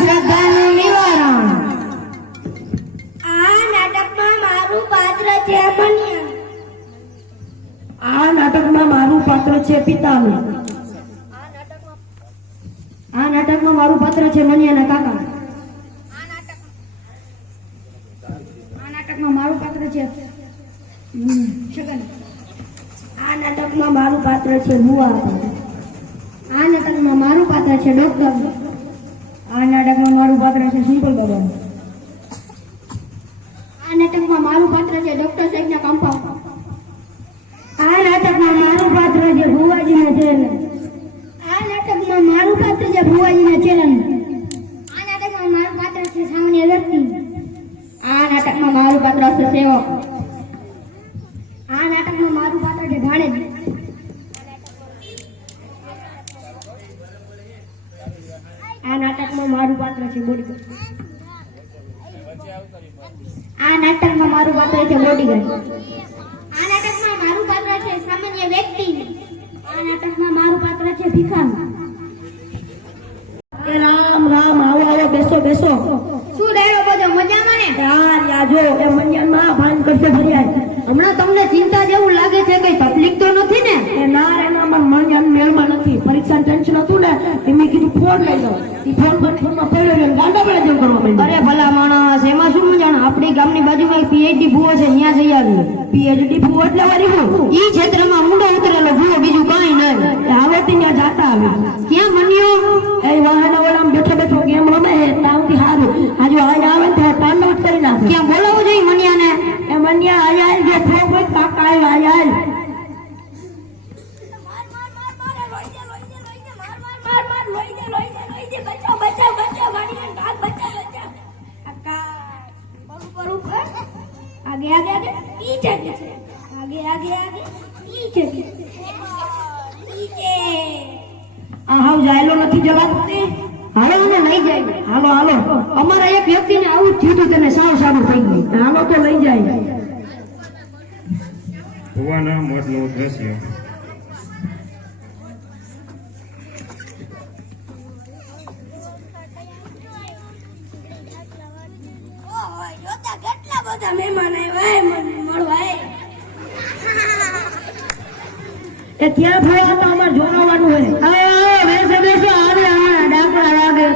અંધશ્રદ્ધાનું નિવારણ. આ નાટકમાં મારું પાત્ર છે મનિયા. આ નાટકમાં મારું પાત્ર છે પિતાનું. આ નાટકમાં મારું પાત્ર છે મનિયાના કાકા. આ નાટકમાં મારું પાત્ર છે છગન. આ નાટકમાં મારું પાત્ર છે બુઆ. આ નાટકમાં મારું પાત્ર છે ડોક્ટર. આ નાટકમાં મારું પાત્ર છે સિમ્પલ બાબા. આ નાટકમાં મારું પાત્ર છે ડોક્ટર સાહેબના કમ્પાઉન્ડ. આ નાટકમાં મારું પાત્ર છે ભુવાજીના ચેલન. આ નાટકમાં મારું પાત્ર છે ભુવાજીના ચેલન. આ નાટકમાં મારું પાત્ર છે સામાન્ય વ્યક્તિ. આ નાટકમાં મારું પાત્ર છે સેવક. આ નાટકમાં મારું પાત્ર છે ભાણેજ. આ નાટકમાં મારું પાત્ર છે બોડીગાર્ડ. આ નાટકમાં મારું પાત્ર છે બોડીગાર્ડ. આ નાટકમાં મારું પાત્ર છે સામાન્ય વ્યક્તિ. આ નાટકમાં મારું પાત્ર છે ભિખારી. એ રામ રામ, આવો આવો, બેસો બેસો. શું ડાયરો બધો મજામાં ને? યાર યાજો એ મનિયામાં ભાન કરશે ભર્યા. હમણાં તમને ચિંતા જેવું લાગે છે, કઈ તકલીફ તો નથી ને? એ ના એના મનિયાન મેળમાં નથી. પરીક્ષાનું ટેન્શન હતું ને એ મેં કીધું ફોન લઈ લો. ઈ ફોનમાં પડ્યો ને ગાંડા બેડા જેવું કરવા માંડ્યો. અરે ભલા માણસ, એમાં શું મજાણ? આપણી ગામની બાજુમાં એક પીએચડી ભૂવો છે, ત્યાં જઈ આવી. પીએચડી ભૂવો એટલે વારી હું ઈ ક્ષેત્રમાં ઊંડો ઉતરેલો ભૂવો, બીજું કાંઈ નહીં. આવતી ત્યાં જાતા આવી. ક્યાં મન્યો? એ વાહના ઓલામ બેઠો બેઠો ગેમ રમે તાવથી હારું. આજુ આજ આવે તો ટાઈમ કરી નાખે. ક્યાં બોલાવવું જોઈએ મનિયાને? એ મનિયા આયા જે થો કોઈ કાકા આયા આયા. आगे आगे आगे पीछे पीछे, आगे आगे आगे पीछे पीछे. આવ જાયલો નથી જલાતી. હાલો મને લઈ જાય. હાલો હાલો, અમારા એક વ્યક્તિને આવું થયું હતું, તેને સાવ સારું થઈ ગયું. હાલો તો લઈ જાય. ભુવાના મોટલો દ્રશ્ય. કેટલા બધા મહેમાન આવ્યા મને મળવા. એ ક્યાં ભૂવા તો અમારે જોવાનું હોય. બેસો બેસો, આવે અમારા ડાકડા લાગે.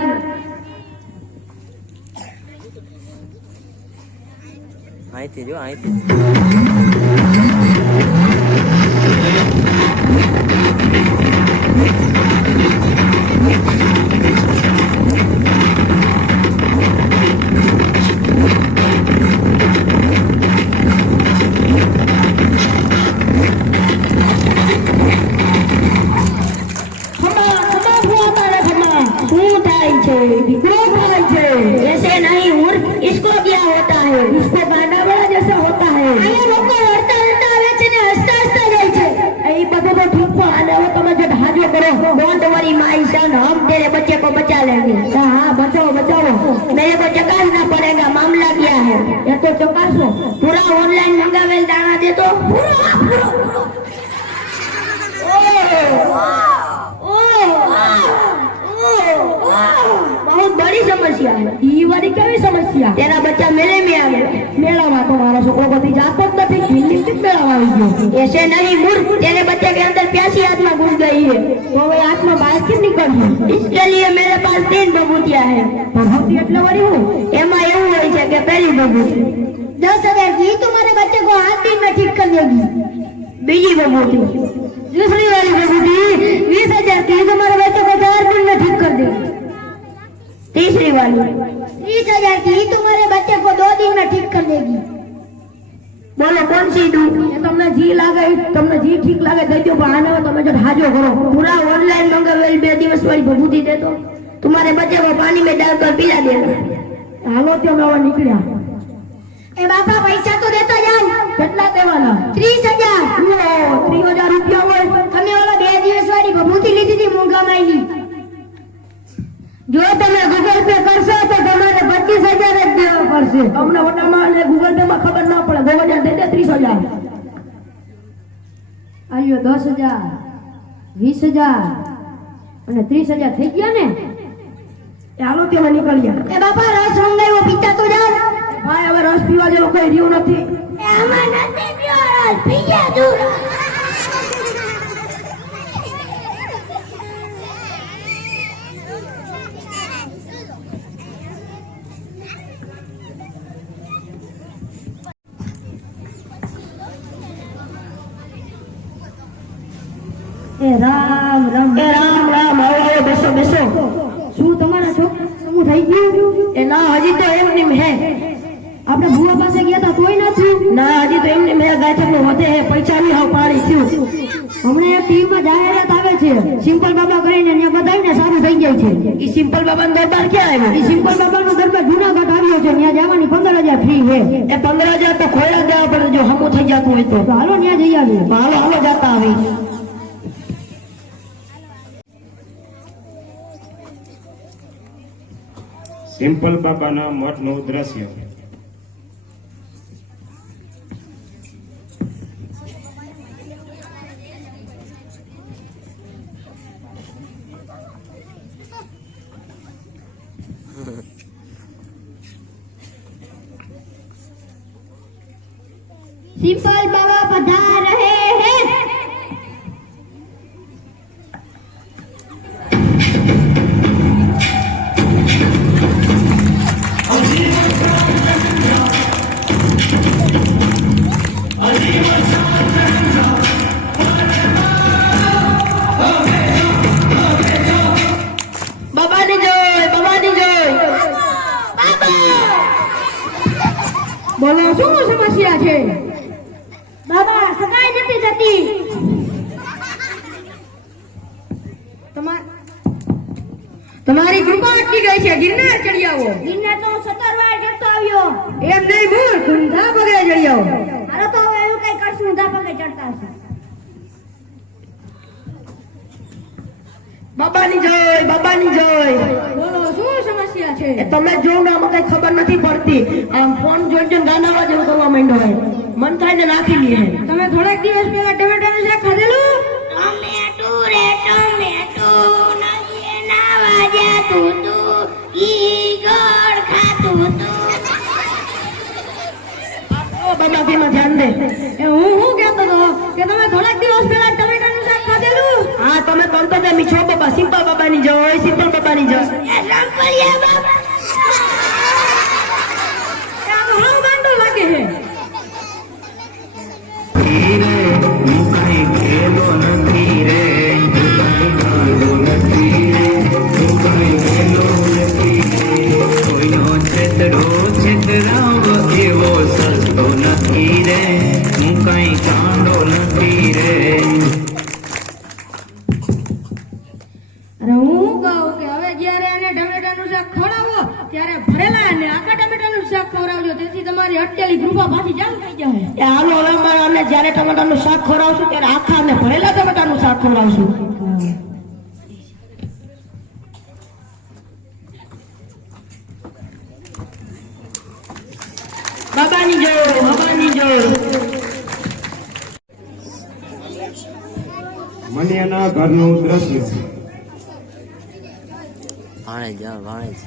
અહીંથી જો, અહીંથી हम तेरे बच्चे को बचा लेंगे. हाँ बचाओ बचाओ. मेरे को चकासना पड़ेगा, मामला क्या है? ये तो चकासो. पूरा ऑनलाइन मंगावेल दाना दे दो. बहुत बड़ी समस्या है. ये वाली क्या समस्या? तेरा बच्चा मेले में आ गया. मेला में तो हमारा छोकरो को जाता नहीं. दिल्ली से मेला में ऐसे नहीं मूर्ख, तेरे बच्चे के अंदर प्यासी आत्मा घुस गई है. तो वही आत्मा बाहर क्यों निकल गई? इसके लिए मेरे पास 3 बबूतियां है. बबूती એટલે વાળી હું एमा એવું હોય છે કે પહેલી બબૂતી 10,000 की तुम्हारे बच्चे को 8 दिन में ठीक कर देगी. बीजी बबूती, दूसरी वाली बबूती 20,000 की तुम्हारे बच्चे को 4 दिन में ठीक कर देगी. तीसरी वाली 30,000 की तुम्हारे बच्चे को 2 दिन में ठीक कर देगी. बोलो कौन सी दूं? તમને જી લાગે, તમને જી ઠીક લાગે દઈ દો. બહાને તમે જો હાજો કરો. पूरा ऑनलाइन मंगावेल 2 दिवस वाली बबूती दे दो. तुम्हारे बच्चे को पानी में डालकर पिला देना. હાલો ત્યાં હવે નીકળ્યા. ए बापा पैसा तो देता जाओ. કેટલા દેવાના? 30,000. 30,000 રૂપિયા હોય. તમે ઓલા 2 દિવસ વાળી બબૂતી લીધી હતી મોંઘામાઈની. જો તમે ગૂગલ પે કરશો તો તમારે 25,000 જ દેવા પડશે. અમને ઓટામાં અને ગૂગલ પે માં ખબર ના પડે. ગોવડિયા દઈ દે 30,000. આલ્યો 10,000, 20,000 અને 30,000 થઈ ગયા ને. ચાલો તેમાં નીકળ્યા. એ બાપા રસ રંગાયો પીતા તો જાવ. ભાઈ હવે રસ પીવા જેવો કોઈ રહ્યું નથી. એ આમાં નથી પીવો રસ પી જા તું. એ રામ રામ આવો આવો બેસો બેસો. શું તમારા છોકરા શું થઈ ગયું? એ ના હજી તો એમ નીમ હે. આપણે ભુવા પાસે ગયા તા તોય નથી. ના હજી તો એમ નીમ હે. ગાયઠક નું વધે હે. પૈસા ની હાવ પાણી થયું. હમણાં એક ટીવીમાં જાહેરાત આવે છે સિમ્પલ બાબા કરીને ત્યાં બધાને સારું થઈ જાય છે. ઈ સિમ્પલ બાબા નો દરબાર ક્યાં આવ્યો? એ સિમ્પલ બાબાનો દરબાર જુનાગઢ આવ્યો છે. ત્યાં જવાની 15,000 ફ્રી છે. એ 15,000 તો ખોયા દેવા પડે જો હમું થઈ જતું હોય તો. તો હાલો ત્યાં જઈ આવીએ. હાલો હાલો જાતા આવી. સિમ્પલ બાબાના મઠનું દ્રશ્ય. सिंपल बाबा पधार रहे हैं. બાબાની જોય બાબાની જોય. બોલો શું સમસ્યા છે? બાબા સગાઈ નથી થતી. તમારી કૃપા અટકી ગઈ છે. ગિરનાર ચડી આવો. ગિરનાર તો 17 વાર ચડતો આવ્યો. એમ નહીં મૂર્ખ, ઊંધા પગે ચડી આવો. હાલો તો હવે એવું કઈ કરશું. ઊંધા પગે ચડતા હશે. બાબાની જોય બાબાની જોય. બોલો શું સમસ્યા છે? એ તમે જો ને આમાં કઈ ખબર નથી પડતી. આમ ફોન જોઈને જોઈને ગાનામાં જેવું કરવા માંડ્યો હોય. મન થાય ને નાખી લે. તમે થોડાક દિવસ પહેલા ટમેટાનું શાક ખાધેલું? ટમેટું રે ટમેટું નદીએ નાવા જાતું તું ઈ ગોળ ખાતું તું. બાબા તેમાં ધ્યાન દે. એ હું કહેતો હતો કે તમે થોડાક દિવસ પહેલા ટમેટાનું શાક ખાધેલું? હા તમે તંતો જમી છો બાબા. સિમ્પલ બાબાની જોય સિમ્પલ બાબાની જોય. એ સંપલિયા બાબા આ તો હાવ ગાંડો લાગે છે. અરે હું કહું કે હવે જ્યારે આને ટમેટાનું શાક ખવડાવો ત્યારે ભરેલા અને આખા ટમેટાનું શાક ખવડાવજો. તેથી તમારી અટકેલી કૃપા પાછી ચાલુ થઈ જાય. એ હાલો હવે અમે જયારે ટમેટાનું શાક ખવડાવશું ત્યારે આખા અને ભરેલા ટમેટાનું શાક ખવડાવશું. બાબાની જોય બાબાની જોય. મનિયાના ઘરનું દ્રશ્ય. ભાણેજ ભાણેજ.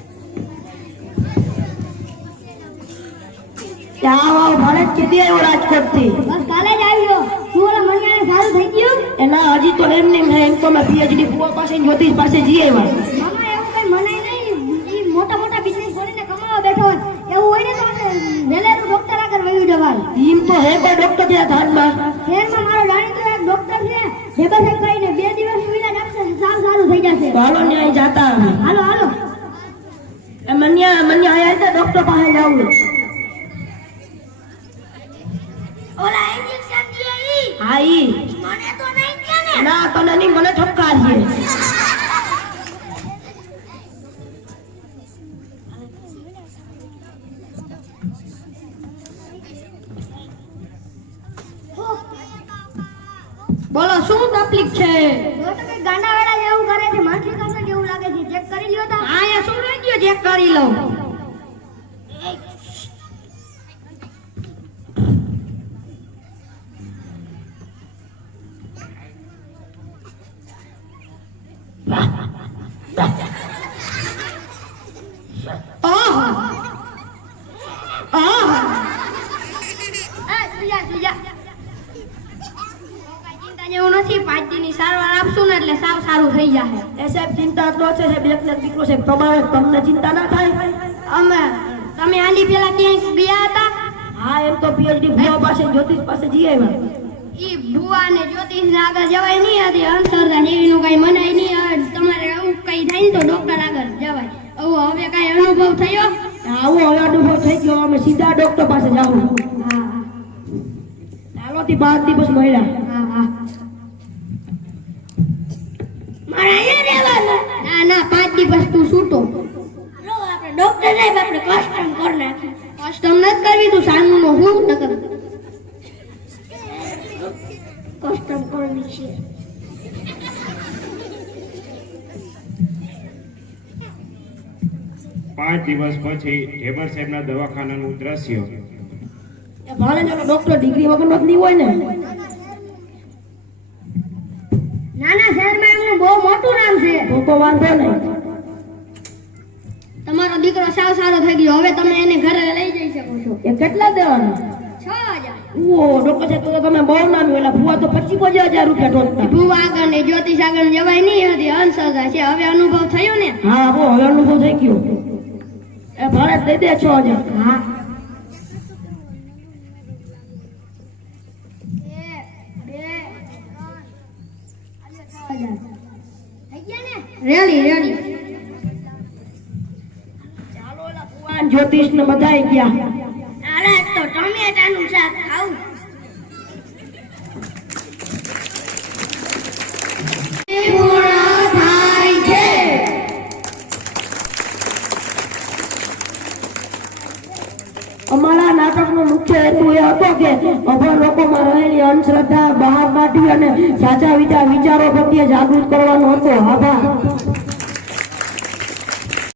ત્યાં આવો ભરત કીધી આવ્યો રાજકોટ થી. બસ કાલે જ આવ્યો. શું ઓલા મણિયાને સારું થઈ ગયું? એના હજી તો એમ નહીં એમ તો મેં PhD ફુવા પાસે જ્યોતિષ પાસે જઈ આવ્યા. મામા એવું કઈ મનાય નહીં. ઈ મોટા મોટા બિઝનેસ ખોલીને કમાવા બેઠો હોય. એવું હોય ને તો આપણે વેલેરું ડોક્ટર આગળ વયું જવાય. એમ તો હે કોઈ ડોક્ટર ત્યાં ધાનમાં. શહેરમાં મારો જાણીતો એક ડોક્ટર છે. ભેગા થઈ કહીને 2 દિવસનું ઈલાજ આપશે. સારું થઈ જશે. તો હાલો ન્યાય જાતા આવે. હાલો હાલો. એ મન્યા આયા હતા ડોક્ટર પાસે જાવું. ઓલા ઇન્જેક્શન દે ઈ હા ઈ મને તો નહીં દે ને. ના તને નહીં મને ઠપકાર છે. બોલો શું તકલીફ છે? જો તો કઈ ગાંડાવાળા જેવું કરે છે. માનસિક અસર જેવું લાગે છે. ચેક કરી લ્યો તો. હા એ શું રહી ગયો? ચેક કરી લઉં. સુજા ચિંતા જેવું નથી. 5 દીની સારવાર આપશું ને એટલે સાવ સારું થઈ જશે. એ સાહેબ ચિંતા તો છે સાહેબ, એકને એક દીકરો સાહેબ, તમારે તમને ચિંતા ના થાય? તમે આની પેલા ક્યાંક ગયા હતા? હા એમ તો પીએચડી ભૂવા પાસે જ્યોતિષ પાસે જઈ આવ્યા. ઈ ભુવા ને જ્યોતિષ ને આગળ જવાય નહીં હતી. અંધશ્રદ્ધા જેવીનું કઈ મનાય નહીં. તમારે આવું કઈ થાય ને તો ડોક્ટર આગળ જવાય. હવે કઈ અનુભવ થયો? આવો હવે અનુભવ થઈ ગયો, અમે સીધા ડોક્ટર પાસે જાવું. ચાલો થી 5 દિવસ મળ્યા. મારે અહીંયા રહેવાનું. ના 5 દિવસ તું છૂટો. લો આપણે ડોક્ટર સાહેબ આપણે કસ્ટમ કરી નાખી. કસ્ટમ નથી કરવી, તું સાનું નો હું ન કર. કસ્ટમ કરવી છે. પાંચ દિવસ પછી ઢેબર સાહેબના દવાખાનાનું દ્રશ્ય. એ ભાલે ને ડોક્ટર ડિગ્રી વગરનો જ નહીં હોય ને. નાના શહેરમાં એમનું બહુ મોટું નામ છે. તો વાંધો નહીં. તમારો દીકરો સાવ સારો થઈ ગયો. હવે તમે એને ઘરે લઈ જઈ શકો છો. એ કેટલા દેવાના? 6000. ઓ ડોક્ટર સાહેબ તો તમે બહુ નામ ઓલા ભૂવા તો 25,000 રૂપિયા ઢોલતા. ભુવા આગળ ને જ્યોતિષ આગળ જવાય નહીં હતી. અંધશ્રદ્ધા છે. હવે અનુભવ થયો ને? હા બહુ હવે અનુભવ થઈ ગયો. એ ભાડે દઈ દે 6,000. હા. રેડી ચાલો ઓલા ભૂવા જ્યોતિષ ને બધાય ગયા. અરે તો ટમેટાનું શાક ખાવું. અમારા નાટકનો મુખ્ય હેતુ એ હતો કે અભણ લોકોમાં રહેલી અંધશ્રદ્ધા બહાર કાઢી અને સાચા વિચારો પ્રત્યે જાગૃત કરવાનો હતો. આભાર.